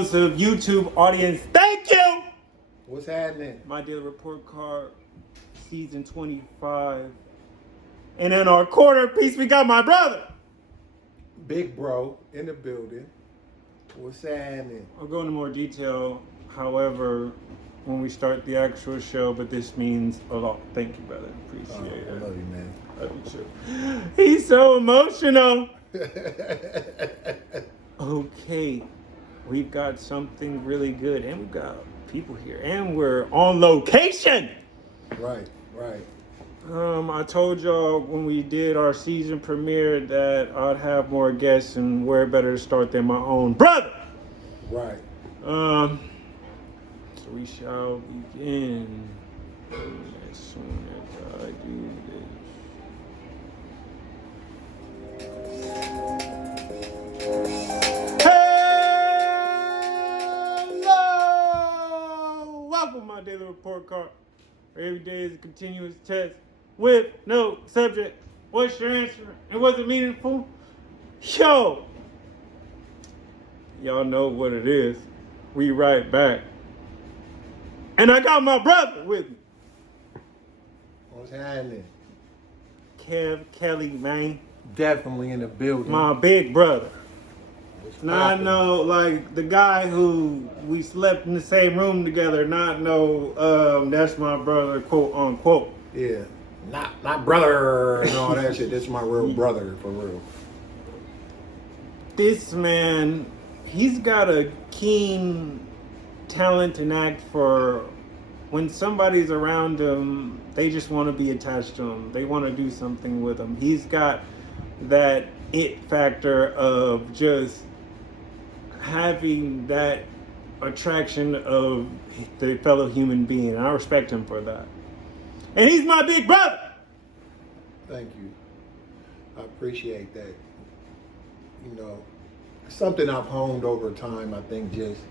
Of YouTube audience, thank you. What's happening? My Daily Report Card, season 25. And in our corner piece, we got my brother. Big bro in the building. What's happening? I'll go into more detail, however, when we start the actual show, but this means a lot. Thank you, brother. Appreciate it. I love you, man. Love you too. He's so emotional. Okay. We've got something really good, and we've got people here, and we're on location. Right. I told y'all when we did our season premiere that I'd have more guests, and where better to start than my own brother. Right. So we shall begin as soon as I do this. Welcome, my daily report card. Every day is a continuous test with no subject. What's your answer? And was it meaningful? Yo! Y'all know what it is. We right back. And I got my brother with me. What's happening? Kev Kelley, man. Definitely in the building. My big brother. Now I know, like, the guy who we slept in the same room together, that's my brother, quote unquote. Yeah. Not brother and all that shit. That's my real brother, for real. This man, he's got a keen talent and act for when somebody's around him, they just want to be attached to him. They want to do something with him. He's got that it factor of just having that attraction of the fellow human being. And I respect him for that. And he's my big brother. Thank you. I appreciate that. You know, something I've honed over time, I think, just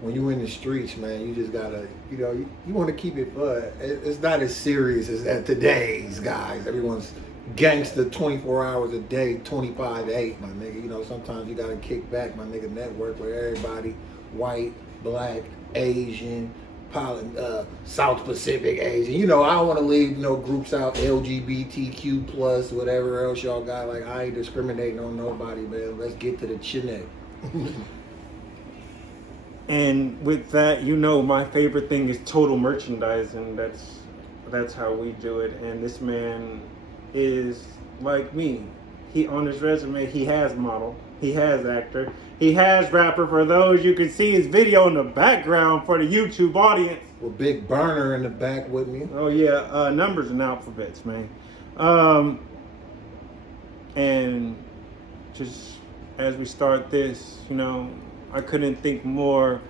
when you're in the streets, man, you just gotta, you want to keep it fun. It's not as serious as that today's guys. Everyone's gangster 24 hours a day, 25/8, my nigga. Sometimes you gotta kick back, my nigga. Network with everybody, white, black, Asian, South Pacific Asian. I don't want to leave groups out, LGBTQ plus, whatever else y'all got. Like, I ain't discriminating on nobody, man. Let's get to the chin. And with that, my favorite thing is total merchandising. That's how we do it. And this man is like me. He, on his resume, he has model, he has actor, he has rapper. For those, you can see his video in the background for the YouTube audience. With Big Burner in the back with me. Oh yeah, numbers and alphabets, man. And just as we start this, I couldn't think more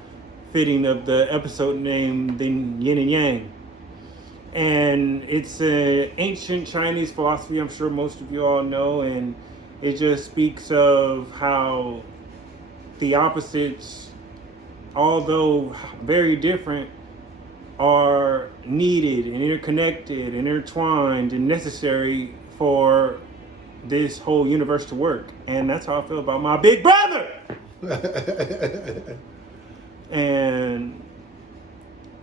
fitting of the episode name than Yin and Yang. And it's an ancient Chinese philosophy, I'm sure most of you all know, and it just speaks of how the opposites, although very different, are needed and interconnected, intertwined, and necessary for this whole universe to work. And that's how I feel about my big brother. And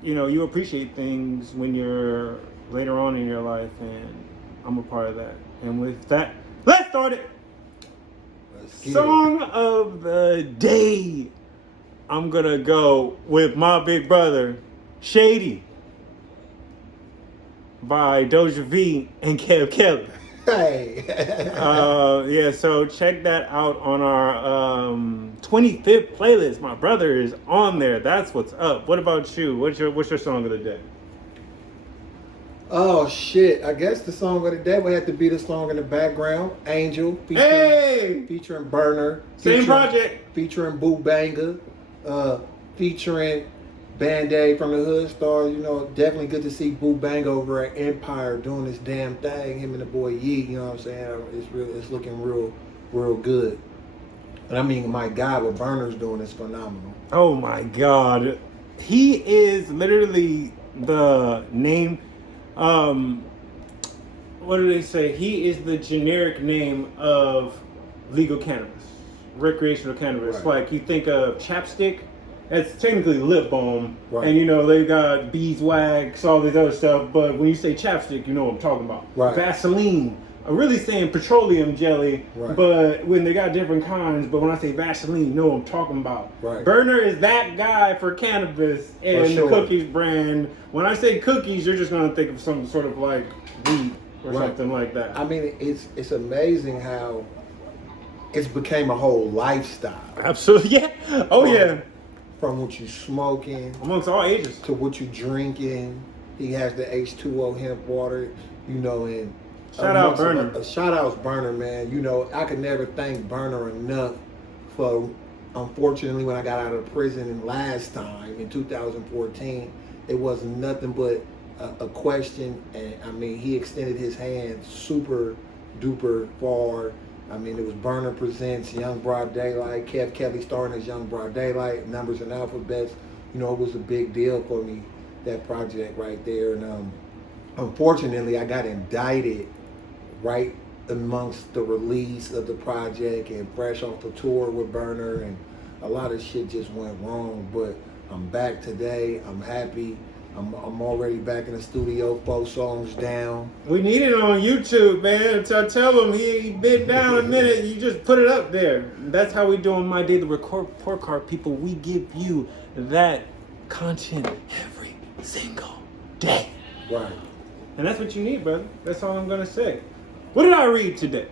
you appreciate things when you're later on in your life, and I'm a part of that. And with that, let's start it. Song of the day. I'm gonna go with my big brother, Shady, by Doja V and Kev Kelley. Hey. So check that out on our 25th playlist. My brother is on there. That's what's up. What about you? What's your song of the day? Oh shit! I guess the song of the day would have to be the song in the background, "Angel," featuring Burner, same project, featuring Boo Banga, featuring Band-Aid from the Hood Stars. Definitely good to see Boo Bang over at Empire doing this damn thing. Him and the boy Yee, you know what I'm saying? It's looking real good. And I mean, my God, what Burner's doing is phenomenal. Oh my God, he is literally the name. What do they say? He is the generic name of legal cannabis, recreational cannabis. Right. Like you think of chapstick, That's technically lip balm, Right. and you know they got beeswax, all this other stuff. But when you say chapstick, you know what I'm talking about. Right. Vaseline. I'm really saying petroleum jelly, Right. but when they got different kinds. But when I say Vaseline, you know what I'm talking about. Right. Burner is that guy for cannabis and For sure. the cookies brand. When I say cookies, you're just gonna think of some sort of like wheat or Right. something like that. I mean, it's amazing how it's became a whole lifestyle. Absolutely, yeah. Oh yeah. From what you smoking Amongst all ages. to what you drinking. He has the H2O hemp water, you know, and Shout out Burner. Shout out Burner, man. You know, I could never thank Burner enough for, unfortunately, when I got out of prison last time in 2014, it was nothing but a question. And I mean, he extended his hand super duper far. I mean, it was Burner Presents, Young Broad Daylight, Kev Kelley starring as Young Broad Daylight, Numbers and Alphabets. You know, it was a big deal for me, that project right there. And unfortunately, I got indicted right amongst the release of the project and fresh off the tour with Burner, and a lot of shit just went wrong. But I'm back today. I'm happy. I'm already back in the studio, 4 songs down. We need it on YouTube, man. Tell him he been down a minute. You just put it up there. That's how we do on My Daily Report Card, people. We give you that content every single day. Right. And that's what you need, brother. That's all I'm gonna say. What did I read today?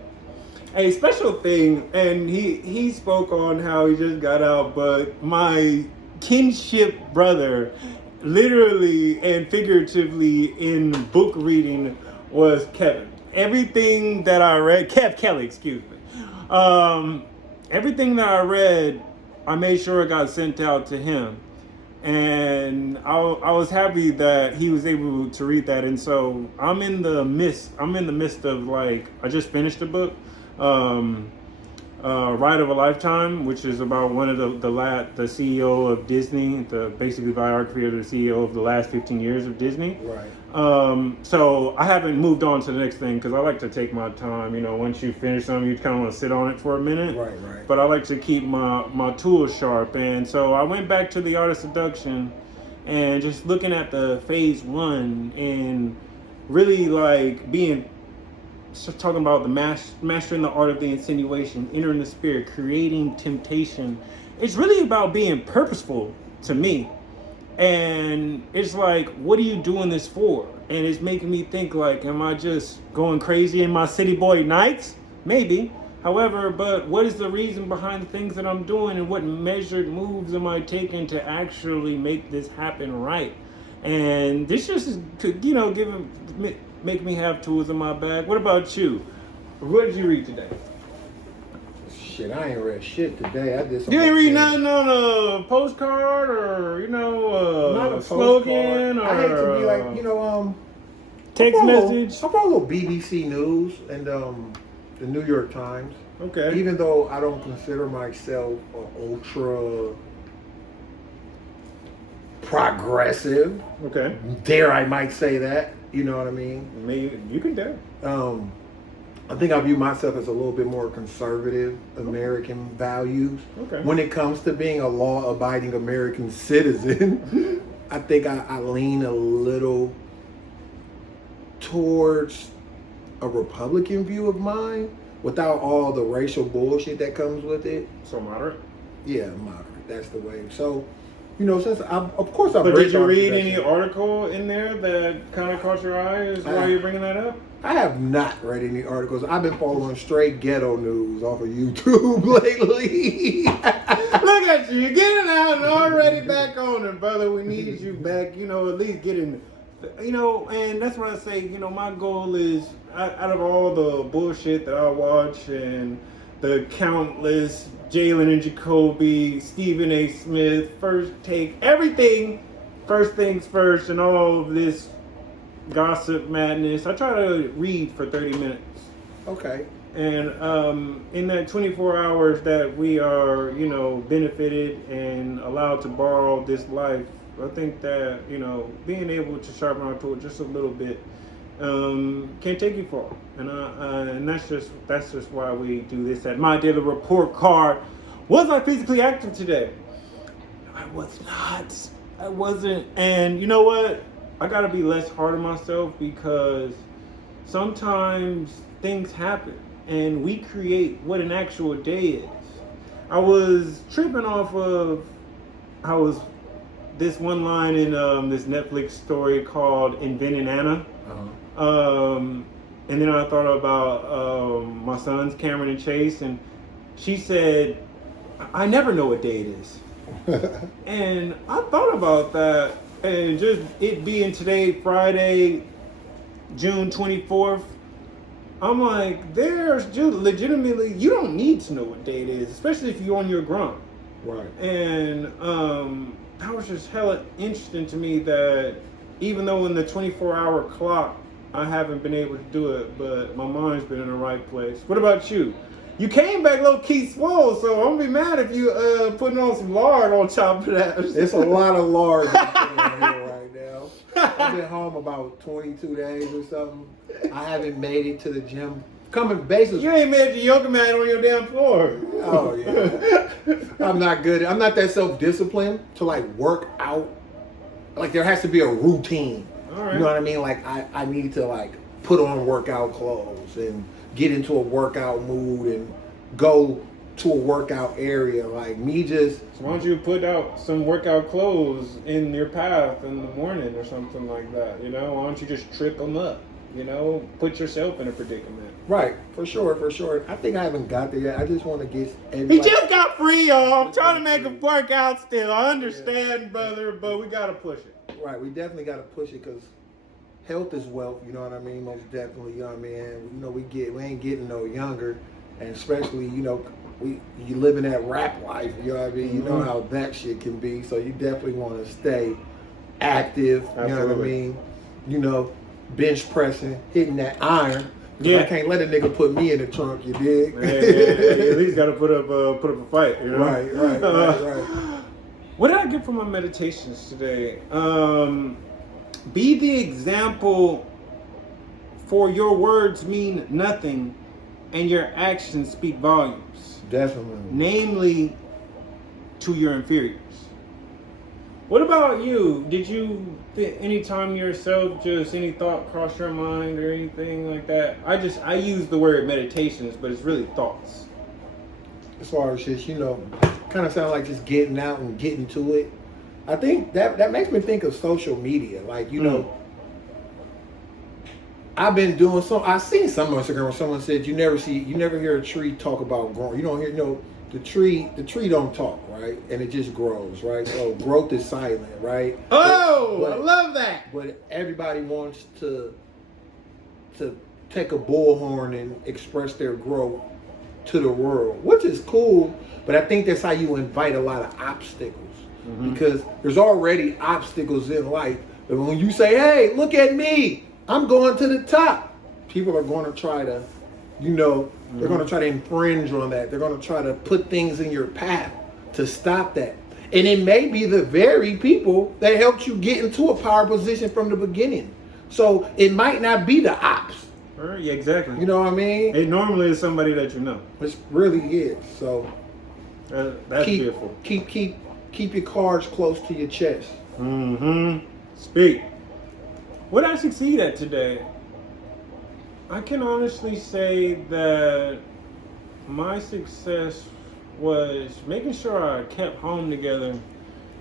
A special thing, and he spoke on how he just got out, but my kinship brother, literally and figuratively in book reading, was Kevin. Everything that I read, Kev Kelley, excuse me. Everything that I read, I made sure it got sent out to him. And I was happy that he was able to read that. And so I'm in the midst of, like, I just finished a book, Ride of a Lifetime, which is about one of the CEO of Disney, the basically biography of the CEO of the last 15 years of Disney. Right. So I haven't moved on to the next thing because I like to take my time. You know, once you finish something, you kind of want to sit on it for a minute. Right, right. But I like to keep my tools sharp. And so I went back to The Art of Seduction and just looking at the phase 1 and really like talking about the mastering the art of the insinuation, entering the spirit, creating temptation. It's really about being purposeful to me. And it's like, what are you doing this for? And it's making me think, like, am I just going crazy in my city boy nights? Maybe. However, but what is the reason behind the things that I'm doing, and what measured moves am I taking to actually make this happen right? And this just could, you know, make me have tools in my bag. What about you? What did you read today? Shit, I ain't read shit today. I did some. You ain't read nothing on a postcard or, you know, not a slogan postcard. or I hate to be like, you know, text message. I follow BBC News and the New York Times. Okay. Even though I don't consider myself an ultra progressive, Okay. dare I might say that. You know what I mean? Maybe you can dare. I think I view myself as a little bit more conservative American values. Okay. When it comes to being a law-abiding American citizen, I think I lean a little towards a Republican view of mine without all the racial bullshit that comes with it. So moderate. Yeah, moderate. That's the way. So, you know, since of course I've But read did you read any shit. article in there that kind of caught your eye? Is why you're bringing that up? I have not read any articles. I've been following straight ghetto news off of YouTube lately. Look at you, you're getting out and already back on it, brother. We need you back, you know, at least getting, you know, and that's what I say, you know, my goal is, out of all the bullshit that I watch and the countless Jalen and Jacoby, Stephen A. Smith, First Take, everything, first things first, and all of this gossip madness, I try to read for 30 minutes. Okay. And in that 24 hours that we are, you know, benefited and allowed to borrow this life, I think that, you know, being able to sharpen our tool just a little bit can take you far. And that's just why we do this at My Daily Report Card. Was I physically active today? was not. I wasn't. And you know what? I gotta be less hard on myself because sometimes things happen and we create what an actual day is. I was tripping off of this one line in this Netflix story called Inventing Anna. And then I thought about my sons, Cameron and Chase, and she said, I never know what day it is. And I thought about that, and just it being today, Friday, June 24th, I'm like, there's just legitimately, you don't need to know what day it is, especially if you're on your grind. Right. And that was just hella interesting to me that even though in the 24-hour clock, I haven't been able to do it, but my mind's been in the right place. What about you? You came back low-key swole, so I'm gonna be mad if you putting on some lard on top of that. It's a lot of lard on here right now. I've been home about 22 days or something. I haven't made it to the gym. Coming basically. You ain't made the yoga mat on your damn floor. Oh yeah. I'm not good. I'm not that self-disciplined to like work out. Like there has to be a routine. All right. You know what I mean? Like I need to like put on workout clothes and get into a workout mood and go to a workout area. Like me just. So why don't you put out some workout clothes in your path in the morning or something like that? You know, why don't you just trip them up? You know, put yourself in a predicament. Right, for sure. I think I haven't got there yet. I just want to get. He just got free, y'all. I'm trying to make him work out still. I understand, brother, but we gotta push it. Right, we definitely gotta push it because health is wealth. You know what I mean? Most definitely. You know what I mean? You know, we ain't getting no younger, and especially you live in that rap life. You know what I mean? You know how that shit can be. So you definitely want to stay active. Absolutely. You know what I mean? You know. Bench pressing, hitting that iron. Yeah. I can't let a nigga put me in the trunk, you dig? Yeah, at least gotta put up a fight, you know? Right. What did I get from my meditations today? Be the example, for your words mean nothing and your actions speak volumes. Definitely. Namely, to your inferiors. What about you? Did you, anytime yourself, just any thought cross your mind or anything like that? I use the word meditations, but it's really thoughts. As far as just, kind of sound like just getting out and getting to it. I think that makes me think of social media. Like, I've been doing I seen some on Instagram where someone said you never hear a tree talk about growing. You don't hear, the tree don't talk, right? And it just grows, right? So growth is silent, right? Oh, I love that. But everybody wants to take a bullhorn and express their growth to the world, which is cool. But I think that's how you invite a lot of obstacles, because there's already obstacles in life. And when you say, "Hey, look at me, I'm going to the top," people are going to try to, they're going to try to infringe on that. They're going to try to put things in your path to stop that. And it may be the very people that helped you get into a power position from the beginning. So it might not be the ops. Yeah, exactly. You know what I mean? It normally is somebody that you know. It really is. So that's beautiful. Keep your cards close to your chest. Speak. What did I succeed at today? I can honestly say that my success was making sure I kept home together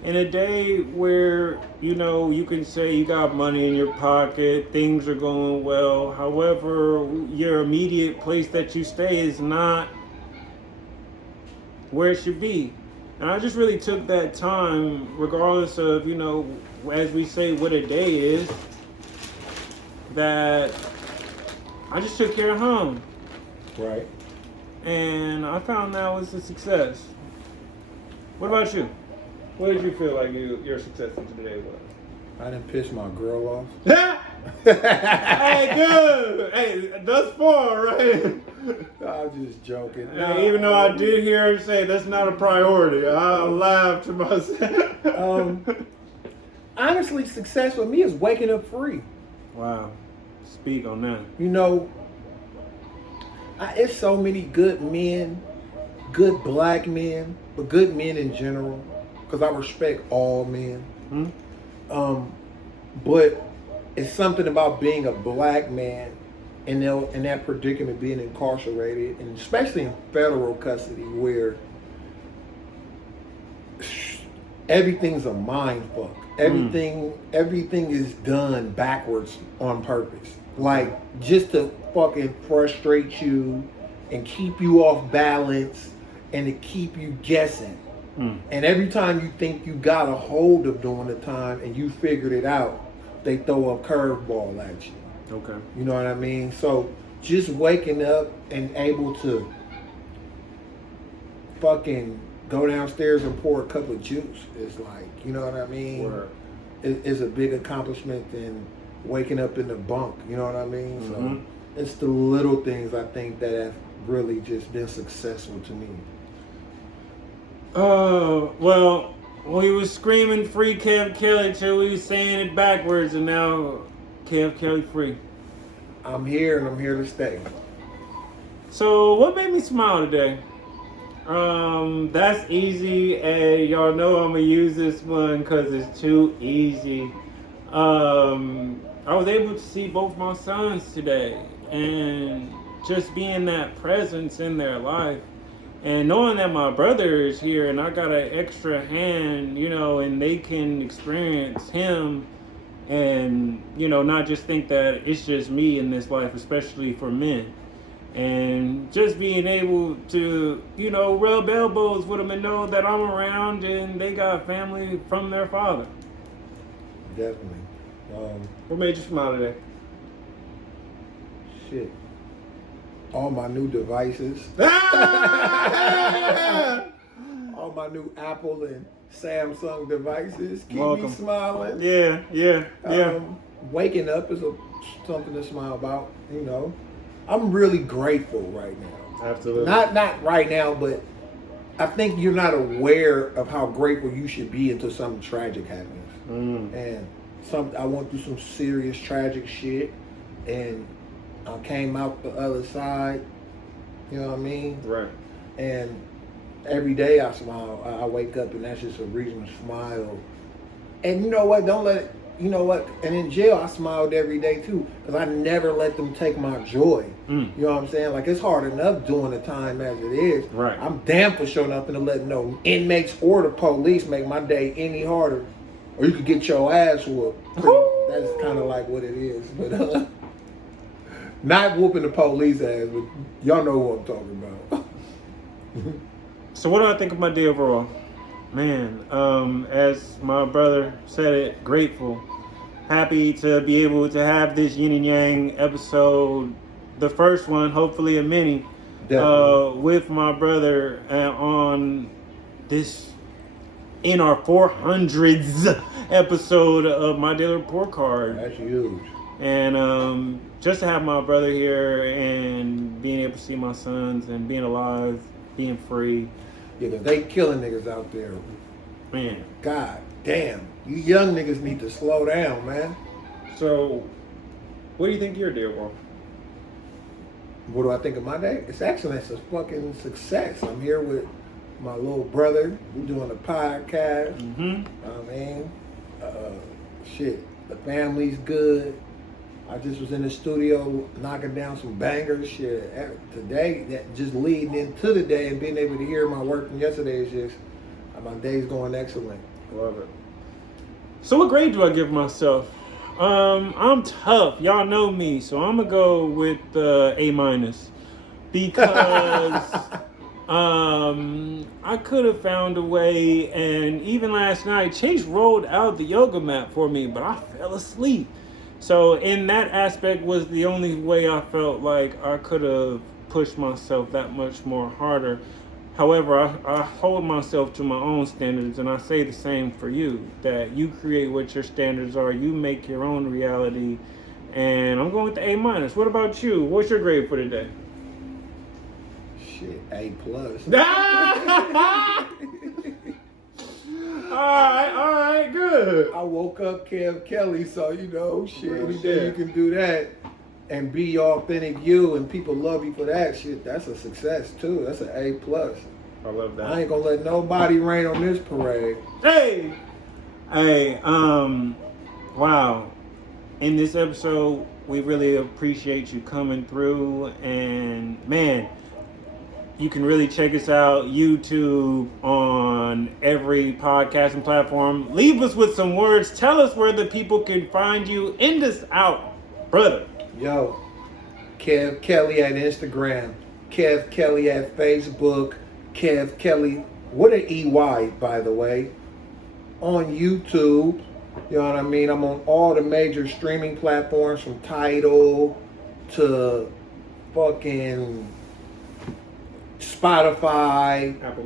in a day where, you can say you got money in your pocket, things are going well. However, your immediate place that you stay is not where it should be. And I just really took that time, regardless of, as we say, what a day is, that I just took care of home. Right. And I found that was a success. What about you? What did you feel like your success today was? I didn't piss my girl off. Hey, good. Hey, thus far, right? I'm just joking. Hey, even though I did hear her say that's not a priority, I laughed to myself. Honestly, success for me is waking up free. Wow. Speak on that. It's so many good men, good black men, but good men in general because I respect all men. Hmm? But it's something about being a black man in that predicament, being incarcerated, and especially in federal custody, where everything's a mind fuck. Everything is done backwards on purpose. Like, just to fucking frustrate you and keep you off balance and to keep you guessing. And every time you think you got a hold of doing the time and you figured it out, they throw a curveball at you. Okay. You know what I mean? So just waking up and able to fucking go downstairs and pour a cup of juice is like, you know what I mean? Word. Is a big accomplishment than waking up in the bunk. You know what I mean? So it's the little things I think that have really just been successful to me. Well, we was screaming free Kev Kelley till we was saying it backwards, and now Kev Kelley free. I'm here and I'm here to stay. So what made me smile today? That's easy, and y'all know I'm gonna use this one because it's too easy. I was able to see both my sons today, and just being that presence in their life. And knowing that my brother is here and I got an extra hand, you know, and they can experience him and, you know, not just think that it's just me in this life, especially for men. And just being able to, you know, rub elbows with them and know that I'm around and they got family from their father. Definitely. What made you smile today? Shit. All my new devices. All my new Apple and Samsung devices keep me smiling. Yeah. Waking up is something to smile about, you know. I'm really grateful right now. Absolutely. Not right now, but I think you're not aware of how grateful you should be until something tragic happens. And I went through some serious tragic shit, and I came out the other side, you know what I mean? Right. And every day I smile. I wake up and that's just a reason to smile. And you know what? You know what? And in jail I smiled every day too, because I never let them take my joy. You know what I'm saying? Like, it's hard enough doing the time as it is. Right. I'm damn for sure nothing to let no inmates or the police make my day any harder. Or you could get your ass whooped. That's kind of like what it is. But not whooping the police ass, but y'all know what I'm talking about. So what do I think of my day overall? Man, as my brother said it, grateful. Happy to be able to have this Yin and Yang episode, the first one, hopefully a mini, with my brother on this, in our 400th episode of My Daily Report Card. That's huge. And just to have my brother here and being able to see my sons and being alive, being free. Yeah, because they killing niggas out there. Man. God damn. You young niggas need to slow down, man. So, what do you think your day was? What do I think of my day? It's excellent. It's a fucking success. I'm here with my little brother. We're doing a podcast. I mean, shit, the family's good. I just was in the studio knocking down some bangers. Shit, today, that just leading into the day and being able to hear my work from yesterday is just, my day's going excellent. Love it. So what grade do I give myself? I'm tough. Y'all know me, so I'm gonna go with A- because I could have found a way, and even last night, Chase rolled out the yoga mat for me, but I fell asleep. So in that aspect was the only way I felt like I could have pushed myself that much more harder. However, I hold myself to my own standards, and I say the same for you, that you create what your standards are, you make your own reality, and I'm going with the A-. What about you? What's your grade for today? Shit, A+. All right, good. I woke up Kev Kelley, so you know, shit, any day you can do that and be authentic you and people love you for that shit, that's a success too. That's an A+. I love that. I ain't gonna let nobody rain on this parade. Hey, wow. In this episode, we really appreciate you coming through, and man, you can really check us out YouTube, on every podcasting platform. Leave us with some words. Tell us where the people can find you. End us out, brother. Yo, Kev Kelley at Instagram, Kev Kelley at Facebook, Kev Kelley with an EY, by the way, on YouTube. You know what I mean? I'm on all the major streaming platforms, from Tidal to fucking Spotify, Apple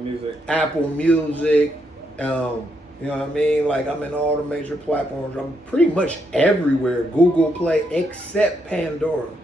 Music. You know what I mean? Like, I'm in all the major platforms. I'm pretty much everywhere. Google Play, except Pandora.